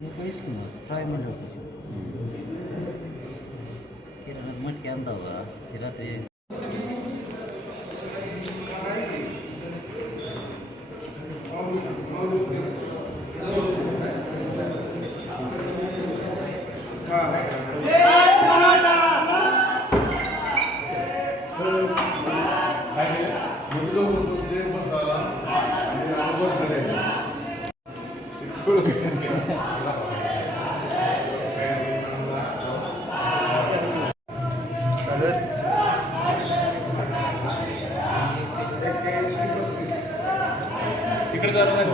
काहीच किंमत प्रायमरी होती तिला मटके आणता होता तिला ते तिकडे जाणार नाही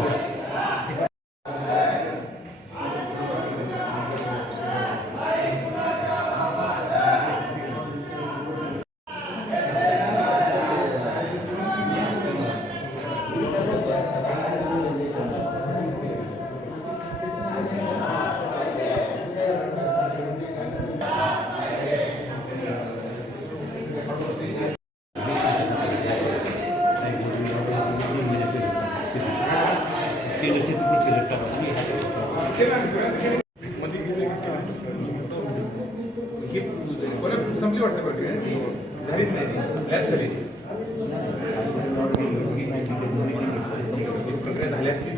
संपली वाटतं प्रक्रिया झाली असली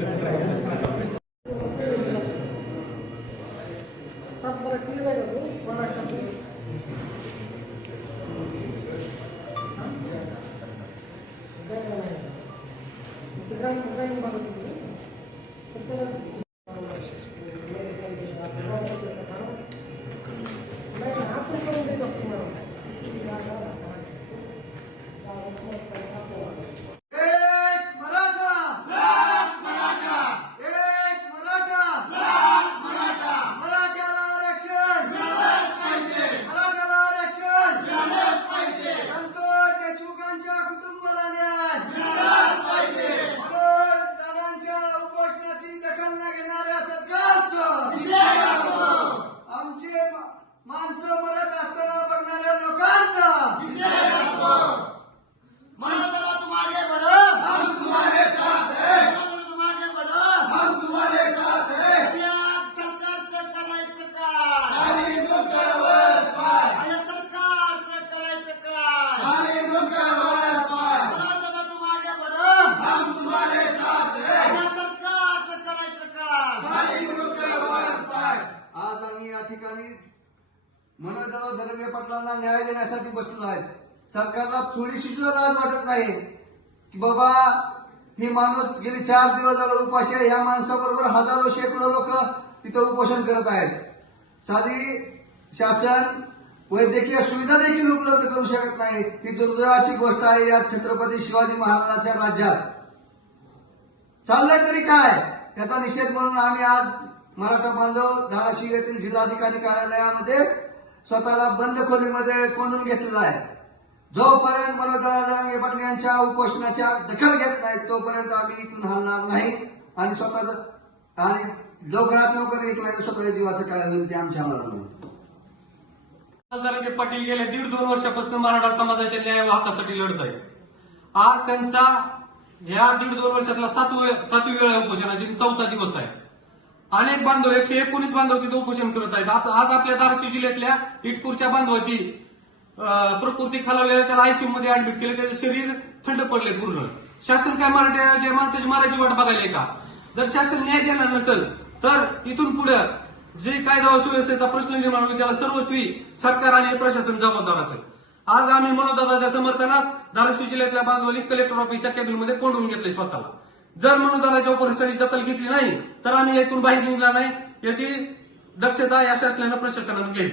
मनोज धनंजय पाटलांना न्याय देण्यासाठी बसलेलो आहेत. सरकारला थोडीशी सुद्धा लाज वाटत नाही की बाबा ही माणूस गेली 4 दिवस झालं उपाशी आहे. या माणसाबरोबर हजारो शेकडो लोक तिथं उपोषण करत आहेत. साधी शासन वैद्यकीय सुविधा देखील उपलब्ध करू शकत नाही. ही दुर्दैवाची गोष्ट आहे या छत्रपती शिवाजी महाराजांच्या राज्यात. चाललंय तरी काय याचा निषेध म्हणून आम्ही आज मराठा बांधव धाराशिव येथील जिल्हाधिकारी कार्यालयामध्ये स्वतःला बंद खोलीमध्ये कोंडून घेतलेला आहे. जोपर्यंत मनोज धनंजय पाटील यांच्या उपोषणाच्या दखल घेत नाहीत तोपर्यंत आम्ही इथून हलणार नाही आणि स्वतःच आणि लवकरात लवकर एक नाही स्वतःच्या जीवाचं काय होईल ते आमच्या आम्हाला धनंजय पाटील गेले 1.5-2 वर्षापासून मराठा समाजाच्या न्याय हक्कासाठी लढत आहे. आज त्यांचा या 1.5-2 वर्षातला 7वी वेळ उपोषणाची 4था दिवस आहे. अनेक बांधव 119 बांधव तिथे उपोषण करत आहेत. आज आपल्या धाराशिव जिल्ह्यातल्या इटकूरच्या बांधवाची प्रकृती खालावलेल्या त्याला आयसीयू मध्ये ऍडमिट केले. त्याचे शरीर थंड पडले पूर्ण. शासन काय मराठ्याच्या माणसाची मारायची वाट बघायला का? जर शासन न्याय देणार नसेल तर इथून पुढे जे कायदा व सुव्यवस्थेचा प्रश्न निर्माण होईल त्याला सर्वस्वी सरकार आणि प्रशासन जबाबदार असेल. आज आम्ही मनोजदादाच्या समर्थनात धाराशिव जिल्ह्यातल्या बांधवांनी कलेक्टर ऑफिसच्या कॅबिनमध्ये कोंडून घेतले स्वतःला. जर मनोजदादाच्या उपोषणाची दखल घेतली नाही तर आम्ही यातून बाहेर निघणार नाही याची दक्षता या शासनानं प्रशासनानं घ्यावी.